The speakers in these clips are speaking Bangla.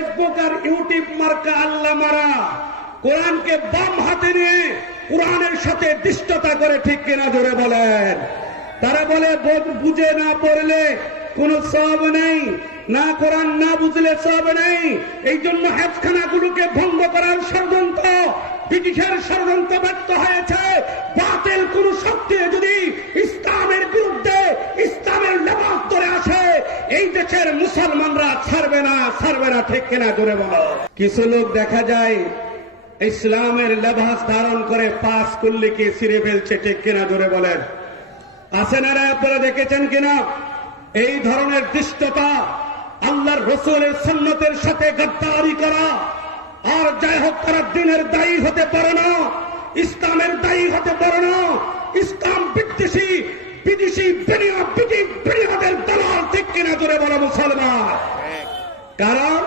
ফেসবুক আর ইউটিউব মার্কা আল্লাহ মারা কোরআনকে বাম হাতে নিয়ে কোরআনের সাথে দৃষ্টতা করে, ঠিক কিনা জোরে বলেন। তারা বলে বুঝে না পড়লে কোন সওয়াব নেই, না কোরআন না বুঝলে সওয়াব নেই। এই জন্য হেফখানাগুলোকে ভঙ্গ করার ষড়যন্ত্র, ব্রিটিশের ষড়যন্ত্র ব্যর্থ হয়েছে। বাতিল কোন শক্তি যদি ইসলামের বিরুদ্ধে ইসলামের লেবাস ধরে আসে, এই দেশের মুসলমানরা ছাড়বে না, ঠিক কিনা জোরে বলো। কিছু লোক দেখা যায় ইসলামের লেবাস ধারণ করে পাস করলে কি ছিঁড়ে ফেলছে, ঠিক কিনা জোরে বলেন। আছেন এরা, আপনারা দেখেছেন কিনা? এই ধরনের দৃষ্টতা, আল্লাহর রাসূলের সুন্নতের সাথে গাদ্দারি করা। আর যাই হোক, তারা দিনের দায়ী হতে পারে না, ইসলামের দায়ী হতে পারে না। ইসলাম বিদেশি বিনিয়োগের দালাল, ঠিক কিনা জোরে বলো মুসলমান। কারণ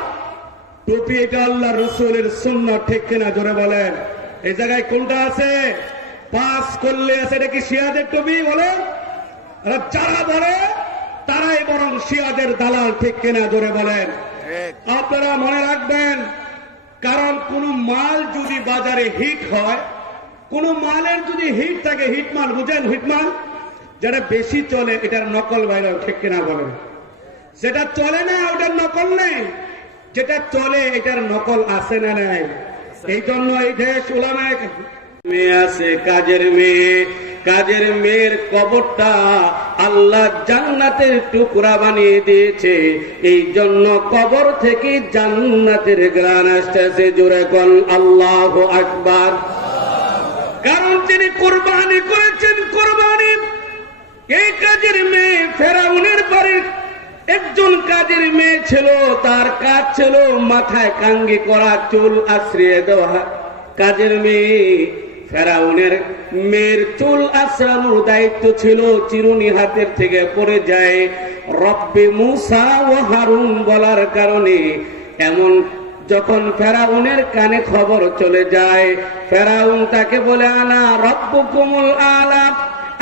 টুপি এটা আল্লাহর রাসূলের সুন্নাত, ঠিক কিনা জোরে বলেন। এই জায়গায় কোনটা আছে? পাস করলে আছে, এটা কি শিয়াদের টুপি বলে? যারা বলে তারাই বরং শিয়াদের দালাল, ঠিক কিনা জোরে বলেন। আপনারা মনে রাখবেন, কারণ কোন মাল যদি বাজারে হিট হয়, কোন মালের যদি হিট থাকে, হিট মাল বুঝেন, হিট মাল যেটা বেশি চলে এটার নকল বাইরে, ঠিক কিনা বলেন। যেটা চলে না ওটার নকল নেই, যেটা চলে এটার নকল আছে না নাই। এই জন্য এই দেশ উলামায়ে মেয়ে আছে, কাজের মেয়ের কবরটা আল্লাহ জান্নাতের টুকরা বানিয়ে দিয়েছে। এই জন্য কবর থেকে জান্নাতের ঘ্রাণ আসতেছে। জোরে কোন আল্লাহু আকবার। কারণ তিনি কুরবানি করেছেন, কুরবানি। এই কাজের মেয়ে ফেরাউনের বাড়ির একজন কাজের মেয়ে ছিল, তার কাজ ছিল মাথায় কাঙ্গি করা, চুল আশ্রিয়ে দেওয়া। কাজের মেয়ে ফেরাউনের মেয়ের চুল আশ্রানোর দায়িত্ব ছিল, চিরুনি হাতের থেকে পড়ে যায়। রব্বে মুসা ও হারুন বলার কারণে এমন যখন ফেরাউনের কানে খবর চলে যায়, ফেরাউন তাকে বলে, আনা রব্বুকুমুল আলা,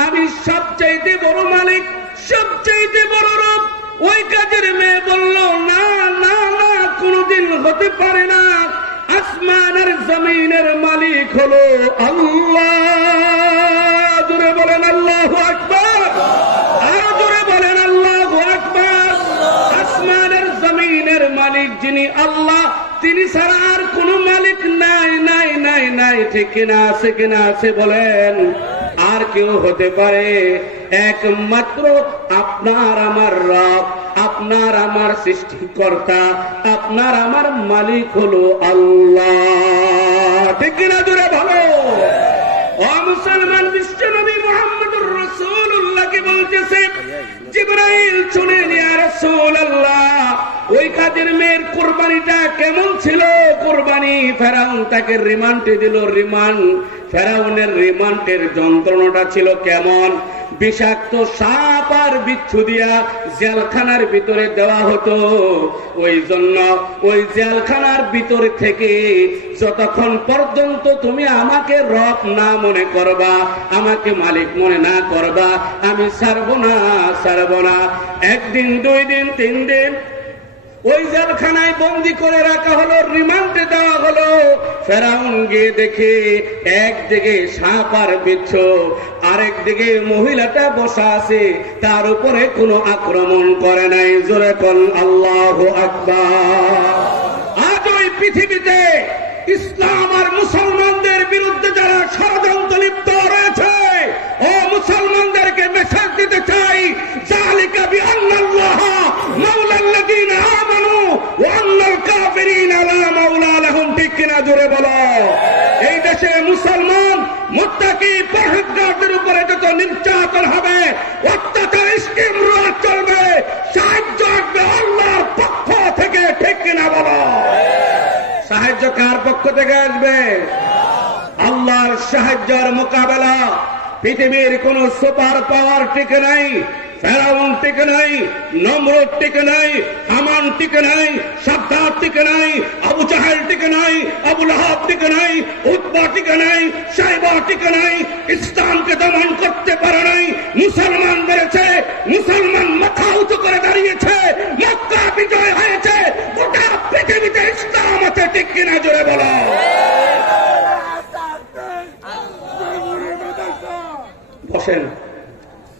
আমি সবচাইতে বড় মালিক, সবচাইতে বড় রব। ওই কাজের মেয়ে বলল, না না না, কোনদিন হতে পারে না। আসমান আর জমিনের মালিক হলো আল্লাহ। জোরে বলেন আল্লাহু আকবার। আরো জোরে বলেন আল্লাহু আকবার। আসমানের জমিনের মালিক যিনি আল্লাহ, তিনি ছাড়া আর কোন মালিক নাই, নাই নাই নাই, ঠিক কিনা? আছে কিনা? আছে বলেন। আর কেউ হতে পারে? একমাত্র আপনার আমার রব, আপনার আমার সৃষ্টিকর্তা, আপনার আমার মালিক হলো আল্লাহ, ঠিক কিনা জোরে ভালো। ও মুসলমান, বিশ্বনবী মুহাম্মদুর রাসূলুল্লাহকে বলতেছে, জিবরাইল শুনেন ইয়া রাসূলুল্লাহ, ওই কাজের মেয়ের কুরবানিটা কেমন ছিল? কুরবানি ফেরাউন তাকে রিমান্ডে দিল। ফেরাউনের রিমান্ডের যন্ত্রণাটা ছিল কেমন? বিষাক্ত সাপ আর বিচ্ছু দিয়া জেলখানার ভিতরে দেওয়া হতো। ওই জন্য ওই জেলখানার ভিতরে থেকে যতক্ষণ পর্যন্ত তুমি আমাকে রব না মনে করবা, আমাকে মালিক মনে না করবা, আমি ছাড়বো না। একদিন, 2 দিন, 3 দিন ওই জেলখানায় বন্দি করে রাখা হলো, রিমান্ডে দেওয়া হলো। ফেরাউন গিয়ে দেখে একদিকে সাপ আর বিচ্ছু, আরেক দিকে মহিলাটা বসা আছে, তার উপরে কোনো আক্রমণ করে নাই। জোরে কোন আল্লাহু আকবার। আজ ওই পৃথিবীতে ইসলাম আর মুসলমানদের বিরুদ্ধে যারা ষড়যন্ত্র লিপ্ত রয়েছে, ও মুসলমানদেরকে মেসেজ দিতে চাই, যালিকা বিআন্নাল্লাহ মাওলাল্লাযীনা আমানু ওয়া আন্নাল কাফিরিনা লা মাওলা লাহুম, ঠিক কিনা জোরে বলো। এই দেশে মুসলমান মুত্তাকি পরহেজগারদের উপরে যত নির্যাতন হবে, অত্যাচার ইস্তেমরার চলবে, সাহায্য আসবে আল্লাহর পক্ষ থেকে, ঠিক কিনা বলো। সাহায্য কার পক্ষ থেকে আসবে? আল্লাহর সাহায্যের মোকাবেলা পৃথিবীর কোন সুপার পাওয়ার টিকে নাই। ফেরাউন টিকে নাই, নমরুদ টিকে নাই, হামান টিকে নাই, সাদ্দাত টিকে নাই, আবু জাহেল টিকে নাই, আবু লাহাব টিকে নাই, উতবা টিকে নাই, সাইবা টিকে নাই। ইসলামকে দমন করতে পারে নাই। মুসলমান বেড়েছে, মুসলমান মাথা উঁচু করে দাঁড়িয়েছে, মক্কা বিজয় হয়েছে, গোটা পৃথিবীতে সাথে, ঠিক কিনা জোরে বলো। বসেন,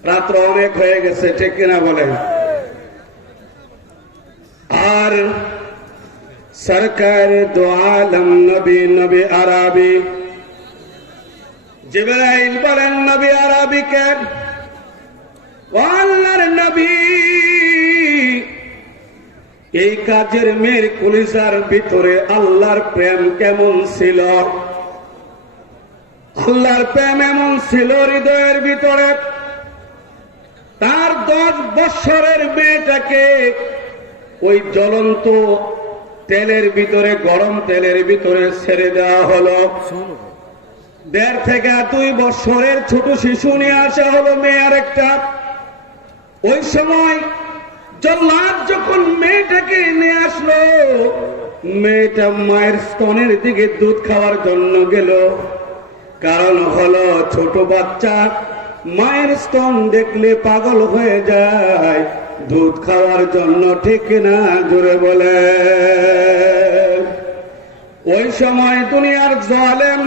রাত্র অনেক হয়ে গেছে, ঠিক কিনা বলেন। আর সরকার দো আলম নবী নবী আরবি জিবরাইল বলেন নবী আরবিকে, ও আল্লাহর নবী, এই কাজের মেয়ের কলিজার ভিতরে আল্লাহর প্রেম কেমন ছিল? আল্লাহর প্রেম এমন ছিল হৃদয়ের ভিতরে, তার 10 বৎসরের মেয়েটাকে ওই জ্বলন্ত তেলের ভিতরে, গরম তেলের ভিতরে ছেড়ে দেওয়া হলো। 1.5 থেকে 2 বৎসরের ছোট শিশু নিয়ে আসা হলো, মেয়ে আরেকটা। ওই সময় জল্লাদ যখন মেয়েটাকে নিয়ে আসলো, মেয়েটা মায়ের স্তনের দিকে দুধ খাওয়ার জন্য গেল। কারণ হলো ছোট বাচ্চা মায়ের স্তন দেখলে পাগল হয়ে যায় দুধ খাওয়ার জন্য, ঠিক না জোরে বলে। ওই সময় দুনিয়ার জালেম,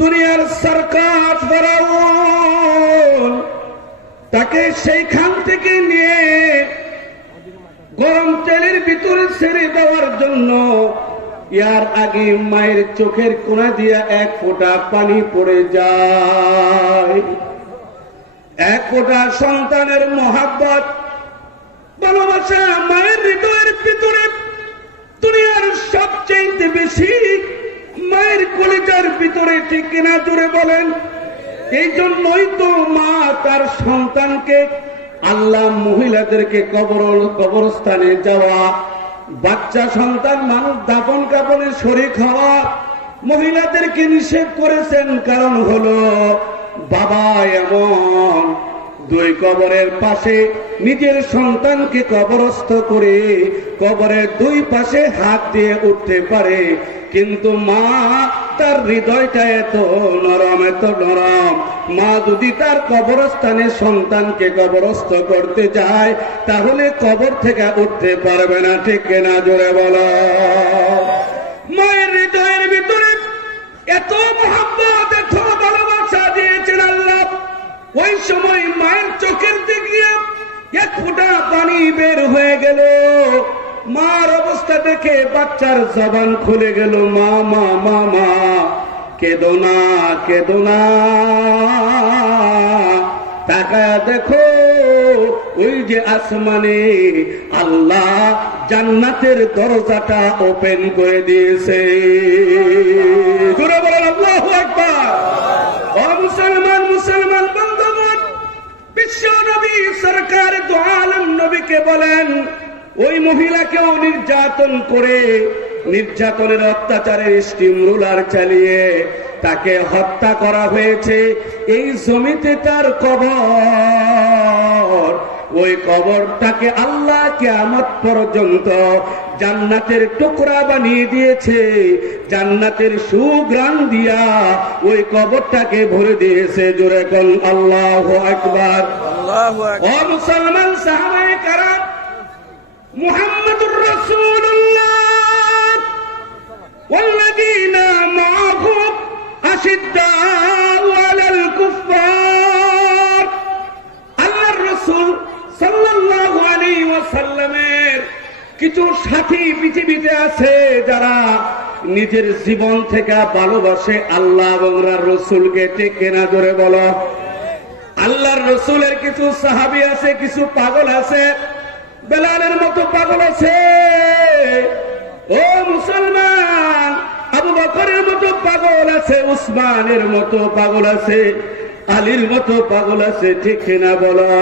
দুনিয়ার সরকার ফেরাউন তাকে সেইখান থেকে নিয়ে গরম তেলের ভিতরে ছেড়ে দেওয়ার জন্য, ইয়ার আগে মায়ের চোখের কোনা দিয়া 1 ফোঁটা পানি পড়ে যায়। 1 ফোঁটা সন্তানের মহাব্বত, ভালোবাসা মায়ের হৃদয়ের ভিতরে দুনিয়ার সবচেয়ে বেশি মায়ের কলিজার ভিতরে, ঠিক কিনা জোরে বলেন। এই জন্যই তো মা তার সন্তানকে, আল্লাহ মহিলাদেরকে কবরস্থানে যাওয়া, বাচ্চা সন্তান মানুষ দাফন কাফনে শরীক হওয়া মহিলাদেরকে নিষেধ করেছেন। কারণ হলো বাবা এমন 2 কবরের পাশে নিজের সন্তানকে কবরস্থ করে কবরের 2 পাশে হাত দিয়ে উঠতে পারে, কিন্তু মা তার হৃদয়টা এত নরম, এত নরম। মা যদি তার কবরস্থানে সন্তানকে কবরস্থ করতে যায়, তাহলে কবর থেকে উঠতে পারবে না, ঠিক না জোরে বলো। মায়ের হৃদয়ের ভিতরে এত মহব্বত, এত ভালোবাসা দিয়েছেন আল্লাহ। ওই সময় মায়ের চোখের দিকে 1 ফোঁটা পানি বের হয়ে গেল। মার অবস্থা দেখে বাচ্চার জবান খুলে গেল, মা মা মা মা, কেঁদো না কেঁদো না। তাকায় দেখো, ওই যে আসমানে আল্লাহ জান্নাতের দরজাটা ওপেন করে দিয়েছে। জোরে বলেন আল্লাহু আকবার। ও মুসলমান, মুসলমান বন্ধুগণ, বিশ্ব নবী সরকার দো আলম নবীকে বলেন, ওই মহিলাকেও নির্যাতন করে, নির্যাতনের অত্যাচারের স্টিম রোলার চালিয়ে তাকে হত্যা করা হয়েছে। এই জমিতে তার কবর, ওই কবরটাকে আল্লাহ কিয়ামত পর্যন্ত জান্নাতের টুকরা বানিয়ে দিয়েছে। জান্নাতের সুঘ্রাণ দিয়া ওই কবরটাকে ভরে দিয়েছে। জোরে কোন আল্লাহু আকবার। ও মুসলমান সাহাবায়ে কেরাম, মুহাম্মদুর রাসূলুল্লাহ ওয়াল্লাযীনা মাআহু আশিদ্দাউ আলাল কুফফার, আল্লাহর রাসূল সাল্লাল্লাহু আলাইহি ওয়াসাল্লামের কিছু সাথী পৃথিবীতে আছে যারা নিজের জীবন থেকে ভালোবাসে আল্লাহ এবং রাসূলকে, ঠিক কিনা জোরে বলো। আল্লাহর রাসূলের কিছু সাহাবী আছে, কিছু পাগল আছে, বেলালের মতো পাগল আছে। ও মুসলমান, আবু বকরের মতো পাগল আছে, উসমানের মতো পাগল আছে, আলীর মতো পাগল আছে, ঠিক কিনা বলো।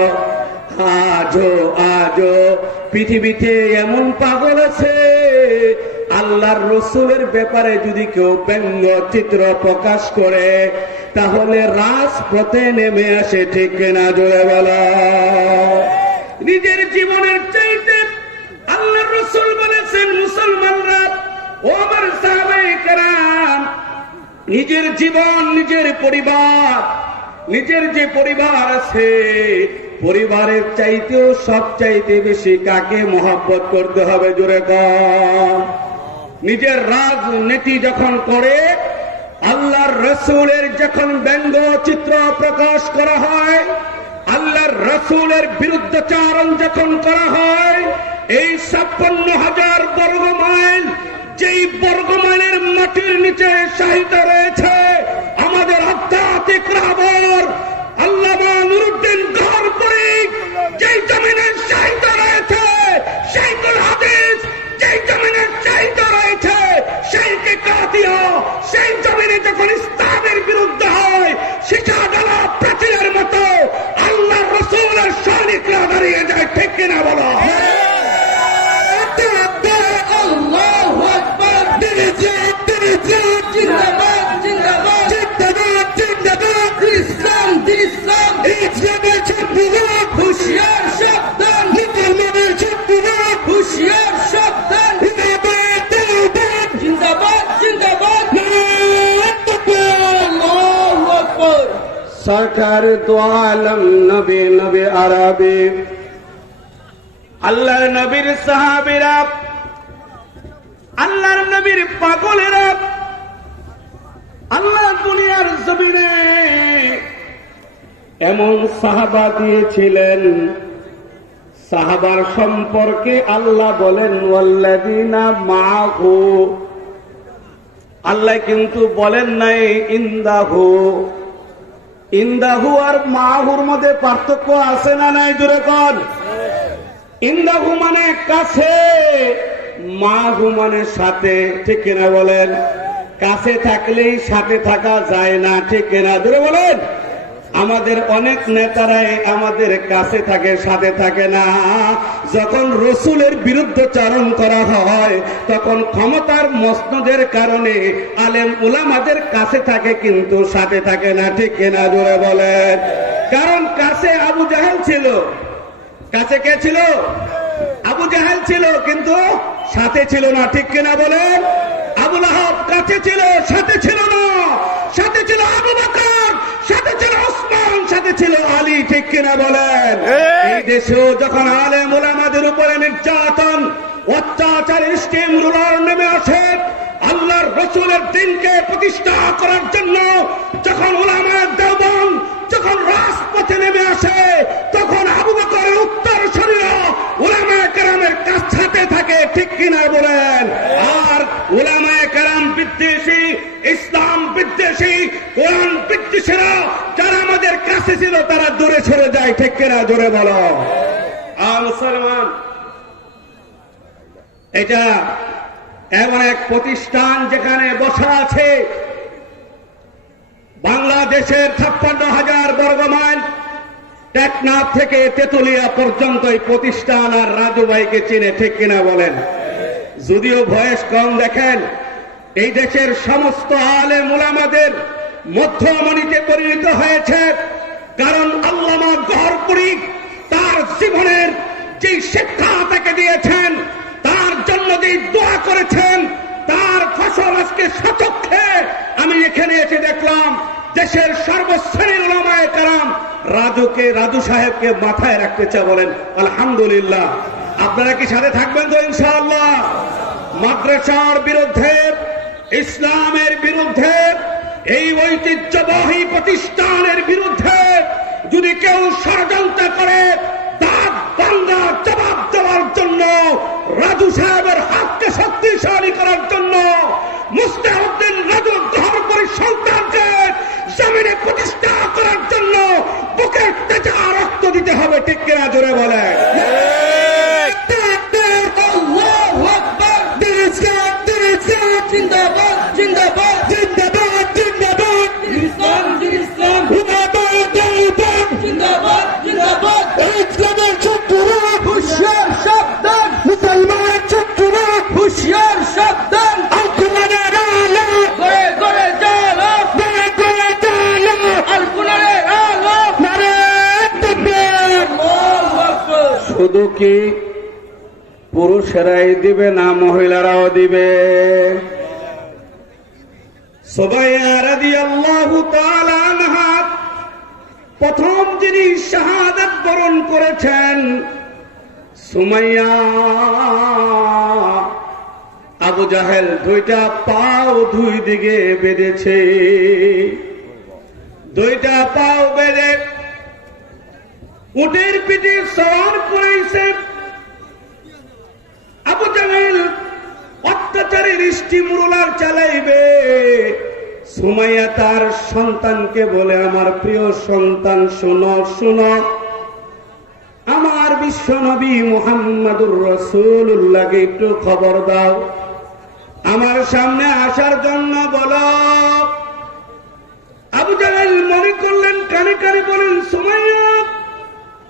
আজও পৃথিবীতে এমন পাগল আছে, আল্লাহর রসুলের ব্যাপারে যদি কেউ ব্যঙ্গ চিত্র প্রকাশ করে তাহলে রাজপথে নেমে আসে, ঠিক কিনা জোরে বলো। নিজের জীবনের চাইতে আল্লাহর রাসূল বলেছেন, মুসলমানরা, ও আমার সাহাবায়ে কেরাম, নিজের জীবন, নিজের পরিবার, নিজের যে পরিবার আছে, পরিবারের চাইতেও সব চাইতে বেশি কাকে মহব্বত করতে হবে, জোরে কম। নিজের রাজনীতি যখন করে, আল্লাহর রসুলের যখন ব্যঙ্গ চিত্র প্রকাশ করা হয়, আল্লাহর রসুলের বিরুদ্ধাচরণ যখন করা হয়, এই 56,000 বর্গ মাইল, যেই বর্গ মাইলের মাটির নিচে শাহিদ রয়েছে আমাদের আধ্যাত্মিক রাহবর আল্লামা নুরুদ্দিন গহরপুরী, যেই জমিনের শাহিদ রয়েছে শাইখুল হাদিস, যেই জমিনের শাহিদ রয়েছে শাইখে কাদিয়া, সেই জমিনে যখন ইসলামের বিরুদ্ধে হয় শিশা ডালা প্রাচীরের মতো আল্লাহ রসুলের সৈনিকরা দাঁড়িয়ে যায়, ঠিক কিনা বলো? সরকার তো আলম নবী নবী আরবি, আল্লাহর নবীর সাহাবীরা, আল্লাহর নবীর পাগলেরা আল্লাহ দুনিয়ার জমিনে এমন সাহাবা দিয়েছিলেন, সাহাবার সম্পর্কে আল্লাহ বলেন ওয়াল্লাযীনা মাআহু, আল্লাহ কিন্তু বলেন নাই ইনদাহু। ইনদাহু আর মাহুর মধ্যে পার্থক্য আছে না নাই? জোরে কোন। ইনদাহু মানে কাছে, মাহু মানে সাথে, ঠিক কিনা বলেন? কাছে থাকলেই সাথে থাকা যায় না, ঠিক কিনা? জোরে বলেন। আমাদের অনেক নেতারাই আমাদের কাছে থাকে, সাথে থাকে না। যখন রসুলের বিরুদ্ধাচরণ করা হয় তখন ক্ষমতার মসনদের কারণে আলেম উলামাদের কাছে থাকে কিন্তু সাথে থাকে না, ঠিক কিনা? জোরে বলেন। কারণ কাছে আবু জাহেল ছিল। কাছে কে ছিল? আবু জাহেল ছিল, কিন্তু সাথে ছিল না, ঠিক কিনা বলেন? আবু লাহাব কাছে ছিল, সাথে ছিল না। সাথে ছিল আবু বকর, সাথে ছিল ওসমান, সাথে ছিল আলী, ঠিক কিনা বলেন? এই দেশেও যখন আলেম উলামাদের উপরে নির্যাতন, অত্যাচার, স্টিম রুলার নেমে আসে, আল্লাহর রসুলের দিনকে প্রতিষ্ঠা করার জন্য যখন উলামায়ে দেওবন্দ যখন রাজপথে নেমে আসে, তখন আবু বকরের উত্তরসূরিরা উলামায়ে কেরামের সাথে থাকে, ঠিক কিনা বলেন? আর উলামায়ে কেরাম বিদ্বেষী, ইসলাম বিদ্বেষী, কোরআন বিদ্বেষীরা যারা আমাদের কাছে ছিল তারা দূরে সরে যায়, ঠিক কিনা? জোরে বলো। আর মুসলমান, এটা এমন এক প্রতিষ্ঠান যেখানে বসা আছে বাংলাদেশের 56,000 বর্গ মাইল, টেকনাফ থেকে তেতুলিয়া পর্যন্ত এই প্রতিষ্ঠান আর রাজু ভাইকে চিনে, ঠিক কিনা বলেন? যদিও বয়স কম, দেখেন এই দেশের সমস্ত আলেম উলামাদের মধ্যমণিতে পরিণত হয়েছে। কারণ আল্লামা গহরপুরী তার জীবনের যে শিক্ষা তাকে দিয়েছেন, তার জন্য যে দোয়া করেছেন, তার ফসল আজকে সচক্ষে আমি এখানে এসে দেখলাম। দেশের সর্বশ্রেণীর উলামায়ে কেরাম রাজু সাহেবকে মাথায় রাখতে চা বলেন আলহামদুলিল্লাহ। আপনারা কি সাথে থাকবেন তো ইনশাআল্লাহ? মাদ্রাসার বিরুদ্ধে, ইসলামের বিরুদ্ধে, এই ঐতিহ্যবাহী প্রতিষ্ঠানের বিরুদ্ধে যদি কেউ ষড়যন্ত্র করে তার বাংলা জবাব দেওয়ার জন্য, রাজু সাহেবের হাতকে শক্তিশালী করার জন্য, মুস্তাহিউদ্দিন রাজু গহরপুরী সন্তানকে জমিনে প্রতিষ্ঠা করার জন্য বুকের তেজে রক্ত দিতে হবে, ঠিক কিনা? জোরে বলে। জিন্দাবাদ জিন্দাবাদ জিন্দাবাদ জিন্দাবাদ ইসলাম ইসলাম জিন্দাবাদ জিন্দাবাদ ইসলামের ছাত্ররা হুঁশিয়ার সাবধান, মুসলমান ছাত্ররা হুঁশিয়ার সাবধান, আল কোরআনের আলো গড়ে গড়ে জ্বালো, গড়ে গড়ে জ্বালো, আল কোরআনের আলো নারে তাকবীর, আল্লাহু আকবার। শুধু কি পুরুষেরাই দিবে না মহিলারাও দিবে? সুমাইয়া রাদিয়াল্লাহু তাআলা আনহা প্রথম যিনি শাহাদাত বরণ করেছেন, সুমাইয়া আবু জাহেল দুইটা পাও দুই দিকে বেঁধেছে, দুইটা পাও বেঁধে উটের পিঠে সওয়ার করাইছে। আবু জাহেল অত্যাচারের স্টিমরোলার চালাইবে। সুমাইয়া তার সন্তানকে বলে, আমার প্রিয় সন্তান শোনো শোনো, আমার বিশ্ব নবী মুহাম্মদুর রাসূলুল্লাহকে একটু খবর দাও, আমার সামনে আসার জন্য বলো। আবু জাহেল মনে করলেন, কানে কানে বলেন, সুমাইয়া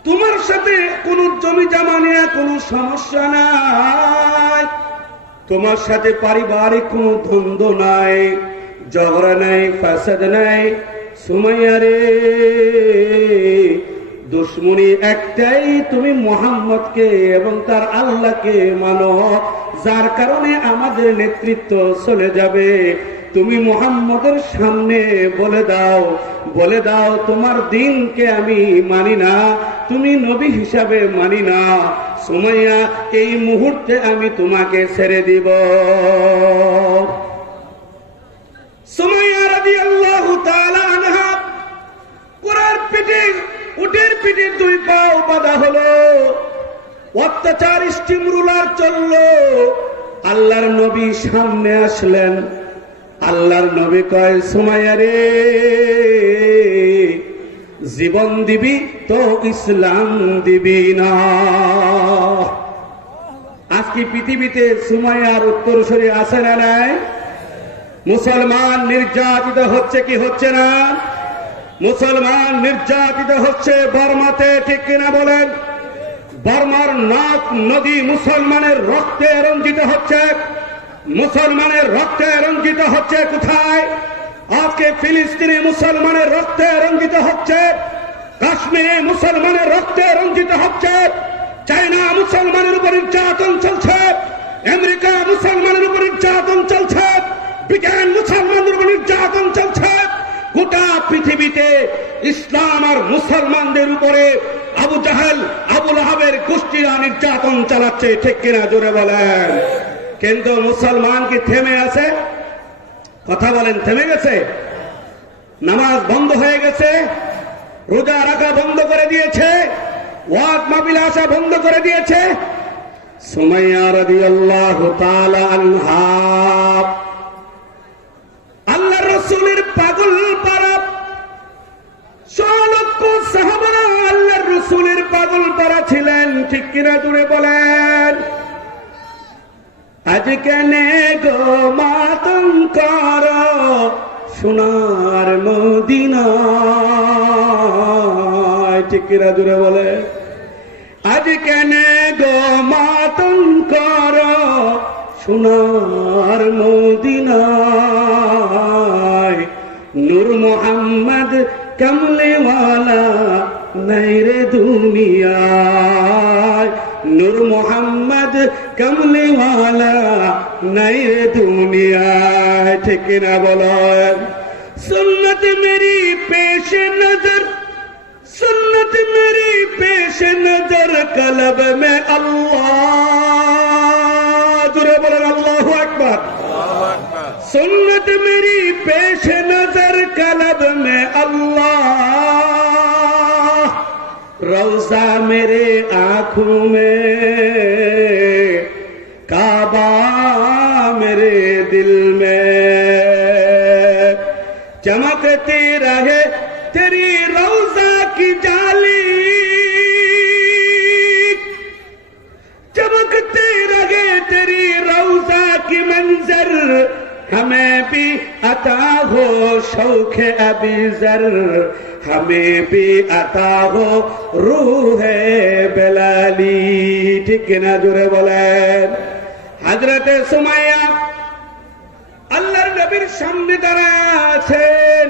তোমার সাথে কোনো জমি জমা নিয়ে কোনো সমস্যা নাই, তোমার সাথে পারিবারিক কোনো দ্বন্দ্ব নাই, ঝগড়া নাই, ফাসাদ নাই। সুমাইয়া রে, দুশ্মনী একটাই, তুমি মুহাম্মদকে এবং তার আল্লাহকে মানো, যার কারণে আমাদের নেতৃত্ব চলে যাবে। তুমি মুহাম্মদের সামনে বলে দাও, বলে দাও তোমার দিনকে আমি মানি না, তুমি নবী হিসাবে মানি না। সুমাইয়া, এই মুহূর্তে আমি তোমাকে ছেড়ে দিব। সুমাইয়া রাদিয়াল্লাহু তাআলা আনহা কুরার পিঠে, উটের পিঠে দুই পাও বাঁধা হলো, অত্যাচার স্টিমরোলার চললো। আল্লাহর নবী সামনে আসলেন। আল্লাহর নবী কয়, সুমাইয়া রে, জীবন দিবি তো ইসলাম দিবি না। আজকে পৃথিবীতে সুমাইয়ার উত্তরসূরি আছে না নাই? মুসলমান নির্যাতিত হচ্ছে কি হচ্ছে না? মুসলমান নির্যাতিত হচ্ছে বর্মাতে, ঠিক কিনা বলেন? বর্মার নাগ নদী মুসলমানের রক্তে রঞ্জিত হচ্ছে, মুসলমানের রক্তে রঞ্জিত হচ্ছে। কোথায়? আজকে ফিলিস্তিনে মুসলমানের রক্তে রঞ্জিত হচ্ছে, কাশ্মীরে মুসলমানের রক্তে রঞ্জিত হচ্ছে, চায়না মুসলমানের উপর নির্যাতন চলছে, আমেরিকা মুসলমানের উপর নির্যাতন চলছে, ব্রিটেন মুসলমানদের উপর নির্যাতন চলছে। গোটা পৃথিবীতে ইসলাম আর মুসলমানদের উপরে আবু জাহেল, আবু লাহাবের গোষ্ঠীরা নির্যাতন চালাচ্ছে, ঠিক কিনা জোরে বলেন? কিন্তু মুসলমান কি থেমে আছে? কথা বলেন, থেমে গেছে? নামাজ বন্ধ হয়ে গেছে, রোজা রাখা বন্ধ করে দিয়েছে, ওয়াজ মাহফিল আসা বন্ধ করে দিয়েছে। সুমাইয়া রাদিয়াল্লাহু তাআলা আনহা আল্লাহর রাসূলের পাগল পারা, 100 লক্ষ সাহাবারা আল্লাহর রাসূলের পাগল পারা ছিলেন, ঠিক কিনা জুড়ে বলেন? আজ কেনে গো মাতম কর সোনার মদিনা, ঠিক কিনা জুড়ে বলে? আজ কেনে গো মাতম কর সোনার মদিনা, নূর মোহাম্মদ কমলেওয়ালা নাই রে দুনিয়ায়, নূর মোহাম্মদ কমলেওয়ালা নাই রে দুনিয়ায়, ঠিক না বলেন? সুন্নত মেরি পেশ নজর, সুন্নত মেরি পেশ নজর, কলব মে আল্লাহ, জোরে বলেন আল্লাহু আকবার। सुन्नत मेरी पेश नजर, कलब में अल्लाह, रौजा मेरे आंखों में, काबा मेरे दिल में, चमकती रहे तेरी रौजा की जाली, चमकती रहे तेरी रौजा की मंजर, हमें भी अता हो शौक अबी जर, हमें भी अता हो रूह बेलाली, ठीक ना जुड़े बोलें? हजरत सुमाइया আল্লাহর নবীর সামনে দাঁড়ায় আছেন।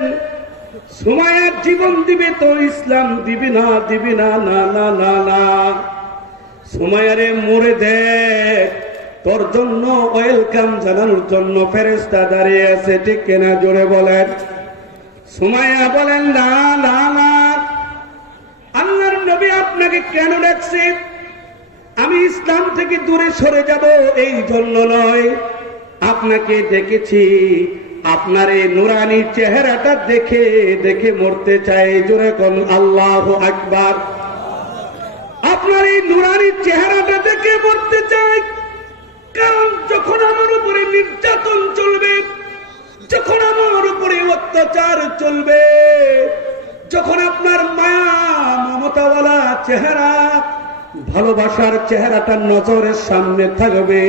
সুমাইয়া জীবন দিবে তো ইসলাম দিবি না, দিবি না, না না না না। সুমাইয়ারে মরে দেখ, তোর জন্য ওয়েলকাম জানানোর জন্য ফেরেশতা দাঁড়িয়ে আছে, ঠিক কিনা জোরে বলেন? সুমাইয়া বলেন, না না না, আল্লাহর নবী আপনাকে কেন ডাকছে? আমি ইসলাম থেকে দূরে সরে যাব এই জন্য নয়, আপনাকে দেখেছি, আপনার এই নুরানি চেহারাটা দেখে দেখে মরতে চাই। জোরে কোন আল্লাহু আকবার। আপনার এই নুরানি চেহারাটা দেখে মরতে চাই, কারণ যখন আমার উপরে নির্যাতন চলবে, যখন আমার উপরে অত্যাচার চলবে, যখন আপনার মায়া মমতাওয়ালা চেহারা, ভালোবাসার চেহারাটা নজরের সামনে থাকবে,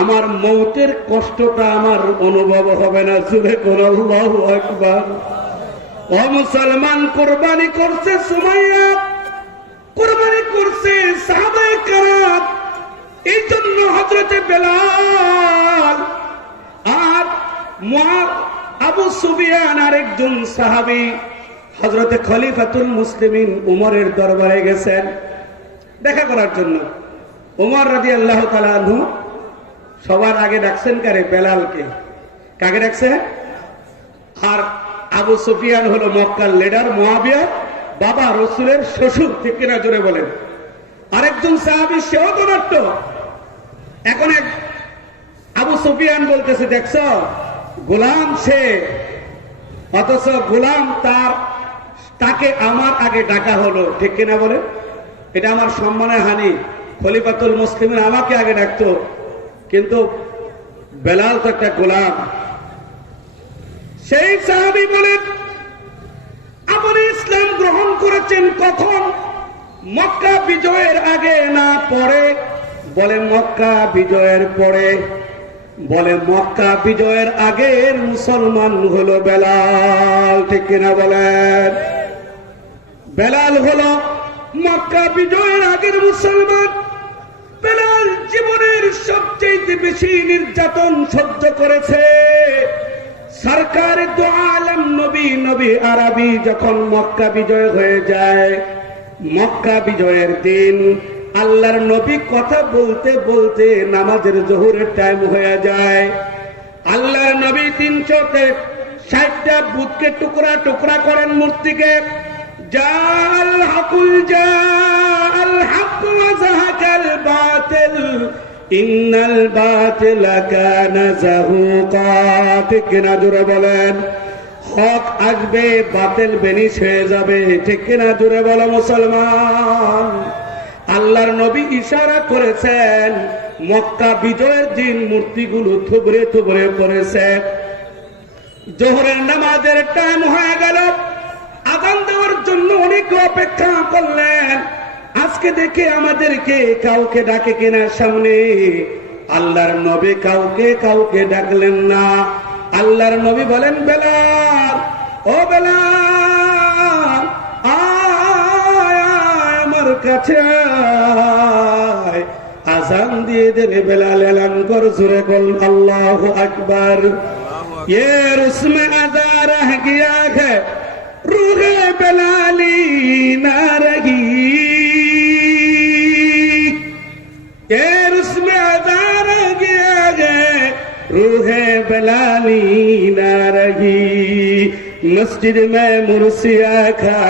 আমার মৌতের কষ্টটা আমার অনুভব হবে না। জোরে কোন আল্লাহু আকবার। ও মুসলমান, কোরবানি করছে সুমাইয়া, কোরবানি করছে সাহাবায়ে কেরাম। এই জন্য হযরতে বেলাল আর আবু সুফিয়ান আর একজন সাহাবী হযরতে খলিফাতুল মুসলিমিন উমরের দরবারে গেছেন দেখা করার জন্য। উমর রাদিয়াল্লাহু তাআলা আনহু সবার আগে ডাকছেন কারে? বেলালকে। কাকে ডাকছে? আর আবু সুফিয়ান হলো মক্কার লিডার, মুয়াবিয়া বাবা রাসূলের শ্বশুর। ঠিক কিনা জোরে বলেন। আরেকজন সাহাবী সেও ধনাঢ্য। এখন এক আবু সুফিয়ান বলতেছে, দেখছো গোলাম সে, অথচ গোলাম তাকে আমার আগে ডাকা হলো। ঠিক কিনা বলেন? এটা আমার সম্মানের হানি। খলিফাতুল মুসলিমিন আমাকে আগে ডাকতো, কিন্তু বেলাল তো একটা গোলাম। সেই সাহাবী বলেন, আপনি ইসলাম গ্রহণ করেছেন কখন? মক্কা বিজয়ের আগে না পরে? বলে মক্কা বিজয়ের পরে। বলে মক্কা বিজয়ের আগের মুসলমান হলো বেলাল। ঠিক কিনা বলেন? বেলাল হলো মক্কা বিজয়ের আগের মুসলমান। বেলাল জীবনের সবচেয়ে বেশি নির্যাতন সহ্য করেছে। সরকার দু আলম নবী নবী আরবি যখন মক্কা বিজয় হয়ে যায়, মক্কা বিজয়ের দিন আল্লাহর নবী কথা বলতে বলতে নামাজের জোহরের টাইম হয়ে যায়। আল্লাহর নবী 360টা বুতকে টুকরা টুকরা করেন, মূর্তিকে। জাল হাকুল জাল হক ওয়া যাহাকাল বাতিল ইন্নাল বাতিলা কানা যাহুকা। ঠিক কিনা জোরে বলেন? হক আসবে, বাতিল বেনিশ হয়ে যাবে। ঠিক কিনা জোরে বলো মুসলমান। আল্লাহর নবী ইশারা করেছেন, মক্কা বিজয়ের দিন মূর্তিগুলো থুবড়ে থুবড়ে পড়েছে। জোহরের নামাজের টাইম হয়ে গেল, আযান দেওয়ার জন্য অনেকে অপেক্ষা করলেন। আজকে দেখে আমাদেরকে কাউকে ডাকে কিনা সামনে? আল্লাহর নবী কাউকে কাউকে ডাকলেন না। আল্লাহর নবী বলেন, বেলাল, ও বেলাল, আমার কাছে আয়, আযান দিয়ে দেবে। বেলাল এলান কর, জোরে বল আল্লাহু আকবার। ये उसमें अदा रह गया है, रूहे बेलाली ना रही। ये उसमें अदा रह गया है, रूहे बेलाली ना रही। मस्जिद में मुर्सिया खा,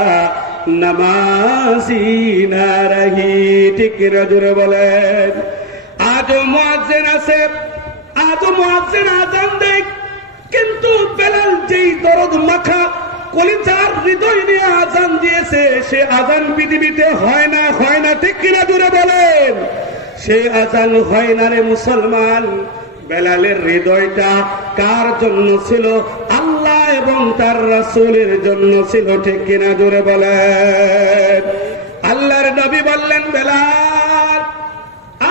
नमाजी ना रही। ठीक नजर बोलें। आज मुअज्जिन আছে, आज मुअज्जिन আযান দেয়, কিন্তু বেলাল যেই দরদ মাখা কলিজার হৃদয় নিয়ে আযান দিয়েছে, সে আযান পৃথিবীতে হয় না, হয় না। ঠিক কিনা জোরে বলেন? সে আযান হয় না রে মুসলমান। বেলালের হৃদয়টা কার জন্য ছিল? আল্লাহ এবং তার রাসূলের জন্য ছিল। ঠিক কিনা জোরে বলেন? আল্লাহর নবী বললেন, বেলাল,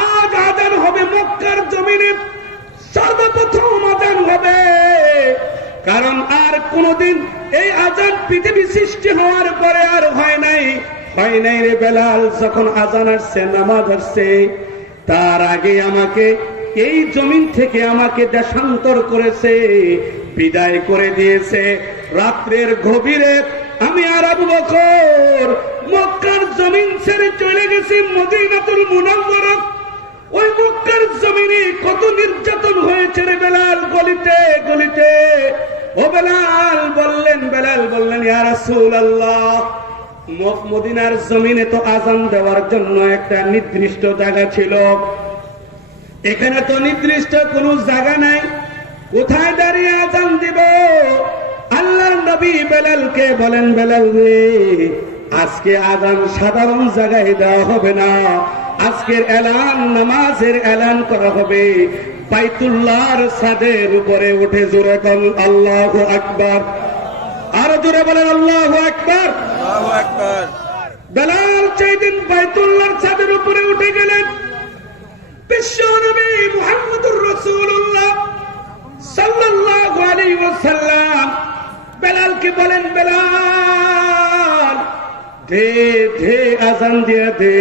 আজ আযান হবে মক্কার জমিনে, সর্বপ্রথম আযান হবে। কারণ আর কোনদিন এই আযান পৃথিবী সৃষ্টি হওয়ার পরে আর হয় নাই, হয় নাই রে বেলাল। যখন আযান আসছে, নামাজ আসছে, তার আগে আমাকে এই জমিন থেকে আমাকে দেশান্তর করেছে, বিদায় করে দিয়েছে। রাত্রের গভীরে আমি আর আবু বকর মক্কার জমিন ছেড়ে চলে গেছি মদিনাতুল মুনাওয়ারা। ওই মক্কার জমিনে কত নির্যাতন হয়েছে রে বেলাল, গলিতে গলিতে। ও বেলাল বললেন, ইয়া রাসূলুল্লাহ, মদিনার জমিনে তো আযান দেওয়ার জন্য একটা নির্দিষ্ট জায়গা ছিল। এখানে তো নির্দিষ্ট কোনো জায়গা নাই কোথায় দাঁড়িয়ে আজান দিব। আল্লাহর নবী বেলালকে বলেন, বেলাল রে, আজকে আজান সাধারণ জায়গায় দেওয়া হবে না, আজকের এলান, নামাজের এলান করা হবে বাইতুল্লাহর ছাদের উপরে উঠে। জোরে বল আল্লাহু আকবার, আরো জোরে বলেন আল্লাহু আকবার। আল্লাহু আকবার। বেলাল সেই দিন বাইতুল্লাহর ছাদের উপরে উঠে গেলেন। বিশ্ব নবী মুহাম্মদুর রাসূলুল্লাহ সাল্লাল্লাহু আলাইহি ওয়াসাল্লাম বেলালকে বলেন, বেলাল দে দে আজান দিয়ে দে।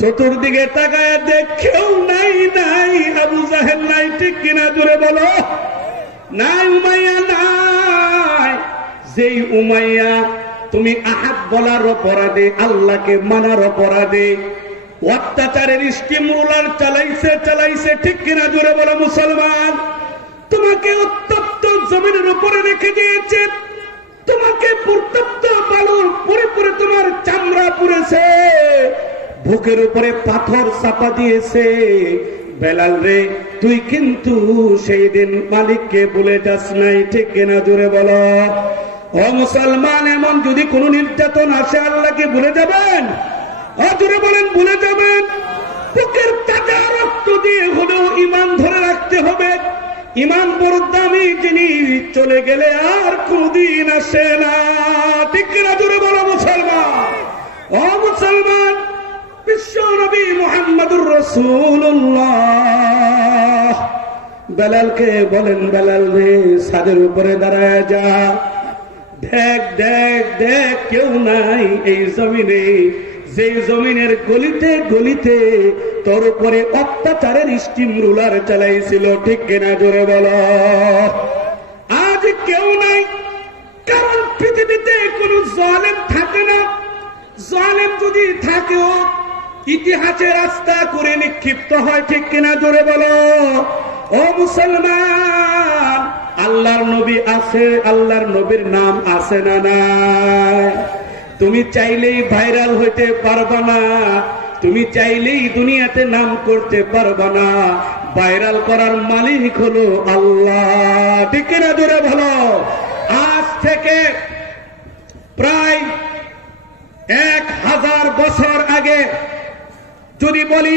চতুর্দিকে তাকায় দেখ, কেউ নাই, নাই আবু জাহেল নাই, ঠিক কিনা জোরে বলো, নাই উমাইয়া নাই। যেই উমাইয়া তুমি আহাদ বলার অপরাধে, আল্লাহকে মানার অপরাধে অত্যাচারের স্টিম রোলার চালাইছে, ঠিক কিনা জোরে বলো মুসলমান। তোমাকে উত্তপ্ত জমিনের উপরে রেখে দিয়েছে, তোমাকে উত্তপ্ত বালুর পরে পরে তোমার চামড়া পুড়েছে, বুকের উপরে পাথর চাপা দিয়েছে। বেলাল রে, তুই কিন্তু সেই দিন মালিককে ভুলে যাস নাই, ঠিক কিনা জোরে বলো। ও মুসলমান, এমন যদি কোন নির্যাতন আসে আল্লাহকে ভুলে যাবেন? জোরে বলেন, ভুলে যাবেন? বুকের তাজা রক্ত দিয়ে হলেও ইমান ধরে রাখতে হবে। ইমান বড় দামি জিনিস, চলে গেলে আর কোনদিন আসে না, ঠিক কিনা জোরে বলো মুসলমান। ও মুসলমান, বিশ্ব নবী মুহাম্মদুর রাসূলুল্লাহ বেলালকে বলেন, বেলাল রে, ছাদের উপরে দাঁড়ায় যা, দেখ দেখ দেখ, কেউ নাই এই জমিনে। যে জমিনের গলিতে গলিতে তোর উপরে অত্যাচারের স্টিম রুলার চালাইছিল, ঠিক কিনা জোরে বলো। আজ কেউ নাই, কারণ পৃথিবীতে কোন জালেম থাকে না। জালেম যদি থাকেও ইতিহাসে রাস্তা করে নিক্ষিপ্ত হয়, ঠিক কিনা জোরে বলো। ও মুসলমান, আল্লাহর নবী আছে, আল্লাহর নবীর নাম আছে না নাই? তুমি চাইলেই ভাইরাল হইতে পারবা না, তুমি চাইলেই দুনিয়াতে নাম করতে পারবা না। ভাইরাল করার মালিক হলো আল্লাহ, ঠিক কিনা জোরে বলো। আজ থেকে প্রায় 1000 বছর আগে যদি বলি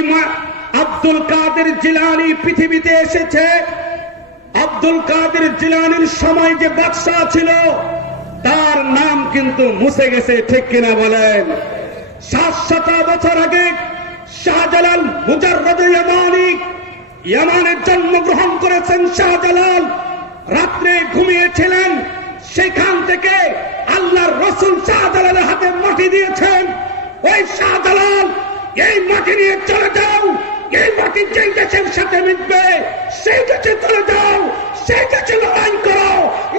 আব্দুল কাদের জিলানী পৃথিবীতে এসেছে, আব্দুল কাদের জিলানীর সময় যে বাদশাহ ছিল তার নাম কিন্তু মুছে গেছে, ঠিক কিনা বলেন। 700 বছর আগে শাহজালাল মুজাররদ ইয়ামানি, ইয়ামানের জন্মগ্রহণ করেছেন শাহজালাল। রাত্রে ঘুমিয়েছিলেন, সেখান থেকে আল্লাহর রাসূল শাহজালালের হাতে মাটি দিয়েছেন। ওই শাহজালাল, এই মাটি নিয়ে চলে যাও, এই মাটি যেই দেশের সাথে মিলবে সেই দেশে চলে যাও, সেই দেশে লড়াই করো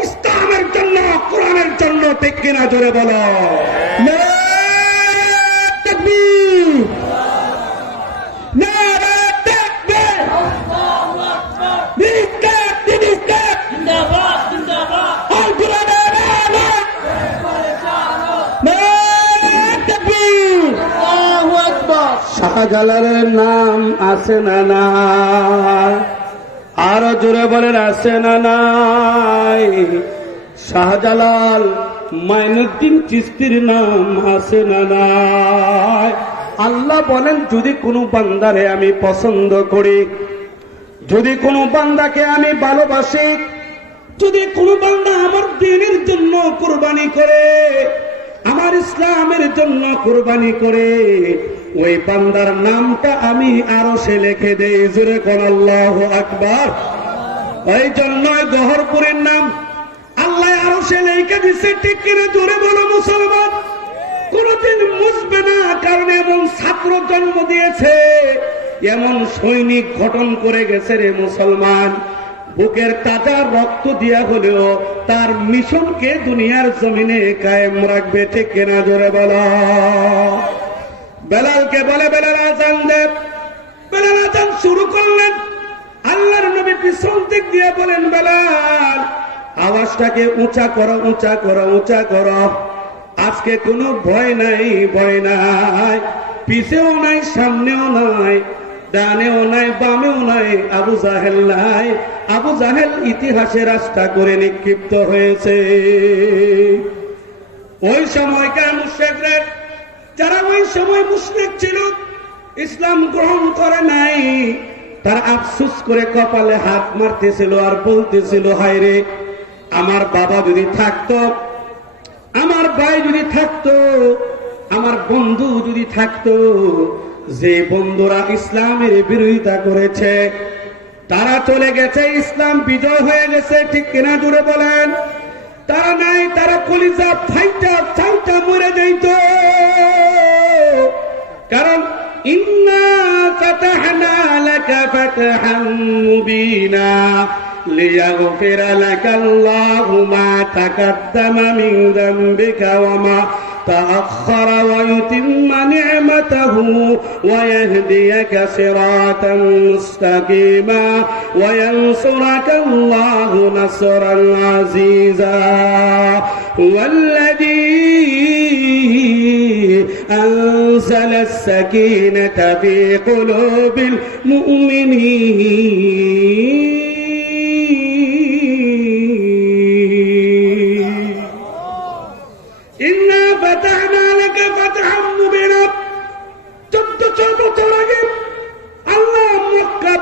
ইসলামের জন্য, কোরআনের জন্য, ঠিক কিনা জোরে বলো। নারে তাকবীর, নারে তাকবীর, জিন্দাবাদ জিন্দাবাদ। আল কোরআনের আলো, নারে তাকবীর। আল্লাহু আকবার। শাহজালালের নাম আছে না নাই? আরো জোরে বলেন, আছে না নাই? শাহজালাল মাইনুদ্দিন চিশতির নাম আছে না নাই? আল্লাহ বলেন, যদি কোনো বান্দারে আমি পছন্দ করি, যদি কোনো বান্দাকে আমি ভালোবাসি, যদি কোনো বান্দা আমার দ্বীনের জন্য কুরবানি করে, আমার ইসলামের জন্য কুরবানি করে, ওই বান্দার নামটা আমি আরশে লিখে দেই। জোরে কোন আল্লাহু আকবার। এই জন্য গহরপুরের নাম আল্লাহ আরশে লিখে দিছে, ঠিক কিনা জোরে বলো মুসলমান। কোনদিন মুছবে না, কারণ এমন ছাত্র জন্ম দিয়েছে, এমন সৈনিক গঠন করে গেছে রে মুসলমান, বুকের তাজা রক্ত দিয়া হলেও তার মিশনকে দুনিয়ার জমিনে কায়েম রাখবে, ঠিক কিনা জোরে বলো। বেলালকে বলে, বেলাল আজান দে। বেলাল আজান শুরু করলেন। আল্লাহর নবী পিছন দিক দিয়ে বলেন, বেলাল আওয়াজটাকে উঁচা করো, উঁচা করো, উঁচা করো। আজকে কোনো ভয় নাই, ভয় নাই, পিছেও নাই, সামনেও নাই। ডানেও নাই বামেও নাই, আবু জাহেল নাই। আবু জাহেল ইতিহাসে রাস্তা করে নিক্ষিপ্ত হয়েছে। ওই সময়কার মুশরিকরা, যারা ওই সময় মুশরিক ছিল, ইসলাম গ্রহণ করে নাই, তারা আফসোস করে কপালে হাত মারতেছিল আর বলতেছিল, হায় রে, আমার বাবা যদি থাকতো, আমার ভাই যদি থাকতো, আমার বন্ধু যদি থাকতো, যে বন্ধুরা ইসলামের বিরোধিতা করেছে তারা চলে গেছে, ইসলাম বিজয় হয়ে গেছে, ঠিক কিনা জুড়ে বলেন? তারা নাই, তারা কলিজা ফাইটা চাইটা মরে যাইত। কারণ ইন্না ফাতাহনা লাকা ফাতহাম মুবিনা লিয়াগফিরা লাকাল্লাহু মা তাকাদ্দামা মিন যামবিকা ওয়া মা تأخر ويتم نعمته ويهديك صراطا مستقيما وينصرك الله نصرا عزيزا هو الذي أنزل السكينة في قلوب المؤمنين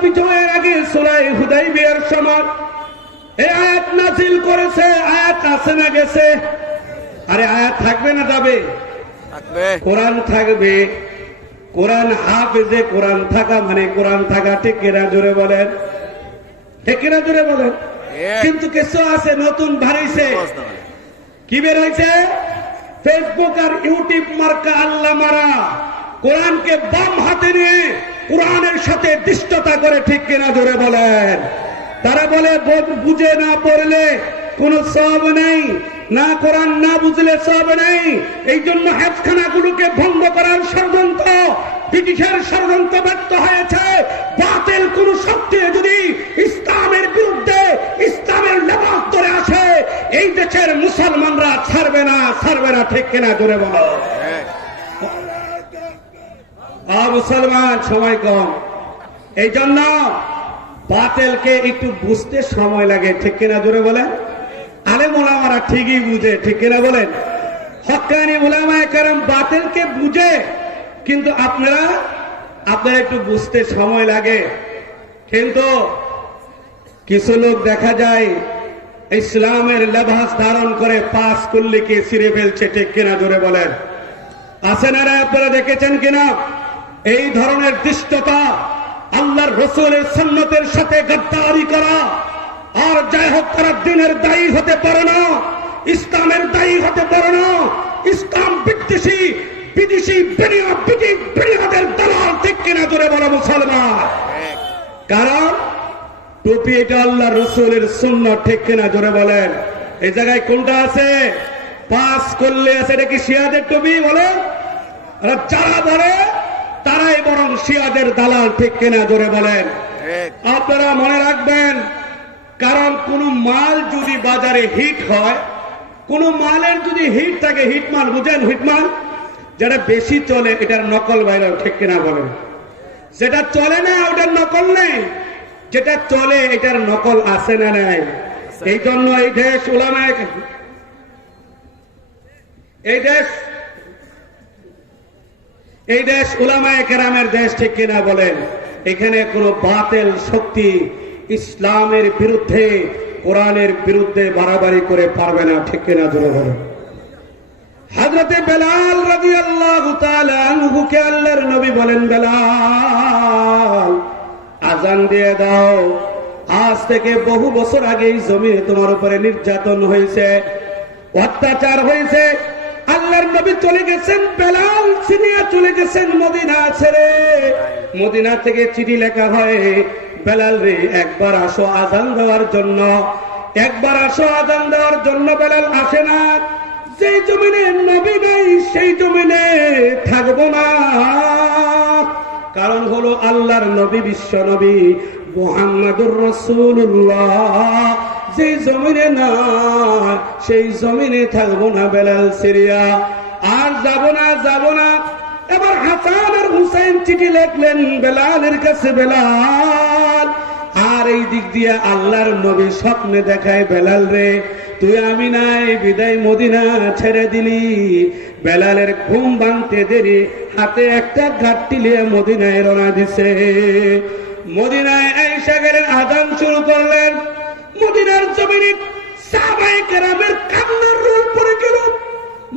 বিজয়ের আগে সূরা হুদাইবিয়ার সময় এই আয়াত নাযিল করেছে। আয়াত আছে না গেছে? আরে আয়াত থাকবে না যাবে? থাকবে। কোরআন থাকবে। কোরআন হাফেজে কোরআন থাকা মানে কোরআন থাকা, ঠিক কিনা জোরে বলেন? ঠিক কিনা জোরে বলেন? কিন্তু কিছু আছে নতুন বাড়িছে। কি বের হয়েছে? ফেসবুক আর ইউটিউব মার্কা আল্লাহ মারা, কোরআনকে বাম হাতে নিয়ে কোরআনের সাথে দৃষ্টতা করে, ঠিক কিনা জোরে বলেন? তারা বলে বুঝে না পড়লে কোন সওয়াব নেই, না কোরআন না বুঝলে সওয়াব নেই। এই জন্য হেফখানাগুলোকে ভঙ্গ করার ষড়যন্ত্র, ব্রিটিশের ষড়যন্ত্র ব্যর্থ হয়েছে। বাতিল কোন শক্তি যদি ইসলামের বিরুদ্ধে ইসলামের লেবাস ধরে আসে, এই দেশের মুসলমানরা ছাড়বে না, ছাড়বে না, ঠিক কিনা জোরে বলো? মুসলমান সময় কম, এই জন্য বাতিলকে একটু বুঝতে সময় লাগে, ঠিক কিনা জোরে বলেন? আলেম ওলামারা ঠিকই বুঝে, ঠিক কিনা বলেন? হক্কানি উলামায়ে কেরাম বাতিলকে বুঝে, কিন্তু আপনারা একটু বুঝতে সময় লাগে। কিন্তু কিছু লোক দেখা যায় ইসলামের লেবাস ধারণ করে পাস করলে কে ছিঁড়ে ফেলছে, ঠিক কিনা জোরে বলেন? আছে না? আপনারা দেখেছেন কিনা এই ধরনের দৃষ্টতা? আল্লাহর রাসূলের সুন্নতের সাথে গদ্দারি করা। আর যাই হোক, তারা দিনের দায়ী হতে পারে না, ইসলামের দায়ী হতে পারে না। ইসলাম বিদ্বেষী বিদেশি বিনিয়োগের দালাল, ঠিক কিনা জোরে বলো মুসলমান? কারণ টুপি এটা আল্লাহর রাসূলের সুন্নাত, ঠিক কিনা জোরে বলেন? এই জায়গায় কোনটা আছে? পাস করলে আছে, এটা কি শিয়াদের টুপি বলে? যারা বলে তারাই বরং শিয়াদের দালাল, ঠিক কিনা জোরে বলেন? আপনারা মনে রাখবেন, কারণ কোন মাল যদি বাজারে হিট হয়, কোন মালের যদি হিট থাকে, হিট মাল বুঝেন? হিট মাল যেটা বেশি চলে এটার নকল বাইরে, ঠিক কিনা বলেন? যেটা চলে না ওটার নকল নেই, যেটা চলে এটার নকল আছে না নাই? এই জন্য এই দেশ উলামায়ে উলামায়ে কেরামের দেশ, ঠিক কিনা বলেন? এখানে কোন বাতিল শক্তি ইসলামের বিরুদ্ধে, কোরআনের বিরুদ্ধে বাড়াবাড়ি করে পারবে না, ঠিক কিনা জোরে বলেন? হযরতে বেলাল রাদিয়াল্লাহু তাআলা আনহুকে আল্লাহর নবী বলেন, বেলাল আযান দিয়ে দাও। আজ থেকে বহু বছর আগে এই জমিনে তোমার উপরে নির্যাতন হয়েছে, অত্যাচার হয়েছে। আল্লাহর নবী চলে গেছেন, বেলাল সিরিয়া চলে গেছেন মদিনা ছেড়ে। মদিনা থেকে চিঠি লেখা হয়, বেলাল রে একবার আসো আযান দেওয়ার জন্য, একবার আসো আযান দেওয়ার জন্য। বেলাল আসে না। যেই জমিনে নবী নাই সেই জমিনে থাকবো না। কারণ হলো আল্লাহর নবী, বিশ্ব নবী মুহাম্মাদুর রাসূলুল্লাহ যে জমিনে না সেই জমিনে থাকবো না। বেলাল সিরিয়া আর যাব না। এবার হাসান আর হুসাইন চিঠি লিখলেন বেলালের কাছে, বেলাল। আর এই দিক দিয়ে আল্লাহর নবী স্বপ্নে দেখায়, বেলাল রে তুই আমি নাই বিদায় মদিনা ছেড়ে দিলি। বেলালের ঘুম ভাঙতে দেরি, হাতে একটা ঘাটটি নিয়ে মদিনায় রওনা দিছে। মদিনায় আয়েশা গেলেন, আযান শুরু করলেন। মদিনার জমিনে সাহাবায়ে কেরামের কান্নার রোল পড়ে গেল।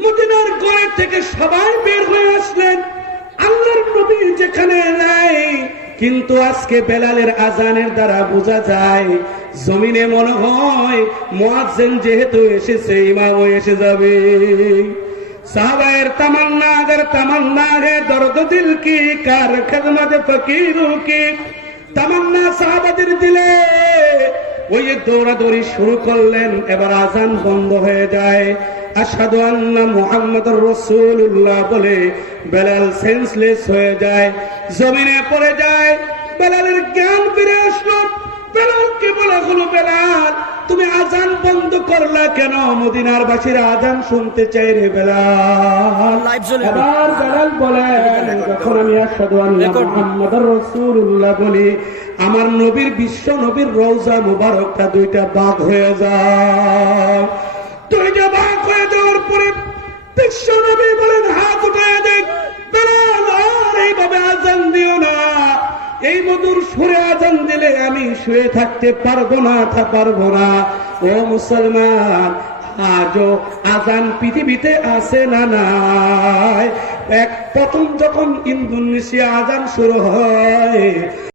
মদিনার ঘর থেকে সবাই বের হয়ে আসলেন। আল্লাহর নবী যেখানে নাই, কিন্তু আজকে বেলালের আজানের দ্বারা বোঝা যায় জমিনে মনে হয় মুয়াজ্জিন যেহেতু এসেছে, ইমামও এসে যাবে। সাহাবায়ের তামান্না আগার তামান্না হে দর্দ দিল কি কার খিদমত ফকিরু কি, তামান্না সাহাবাদের দিলে। ওই দৌড়াদৌড়ি শুরু করলেন। এবার আজান বন্ধ হয়ে যায়। আশহাদু আন্না মুহাম্মাদুর রাসূলুল্লাহ বলে বেলাল সেন্সলেস হয়ে যায়, জমিনে পড়ে যায়। বেলালের জ্ঞান ফিরে আসলো। বেলালকে বলা হলো, বেলাল তুমি আজান বন্ধ করলা কেন? মদিনার বাসীরা আজান শুনতে চাই রে বেলাল। এবার বেলাল বলেন, যখন আমি আশহাদু আন্না মুহাম্মাদুর রাসূলুল্লাহ বলি, আমার নবীর বিশ্ব নবীর রওজা মুবারকটা দুইটা ভাগ হয়ে যায়। দুইটা ভাগ হয়ে যাওয়ার পরে বিশ্ব নবী বলেন, হাত উঠায় দেখ বেলাল, আর এইভাবে আজান দিও না। এই মধুর সুরে আজান দিলে আমি শুয়ে থাকতে পারবো না, পারবো না। ও মুসলমান, আজও আজান পৃথিবীতে আছে না নাই? প্রথম যখন ইন্দোনেশিয়া আজান শুরু হয়,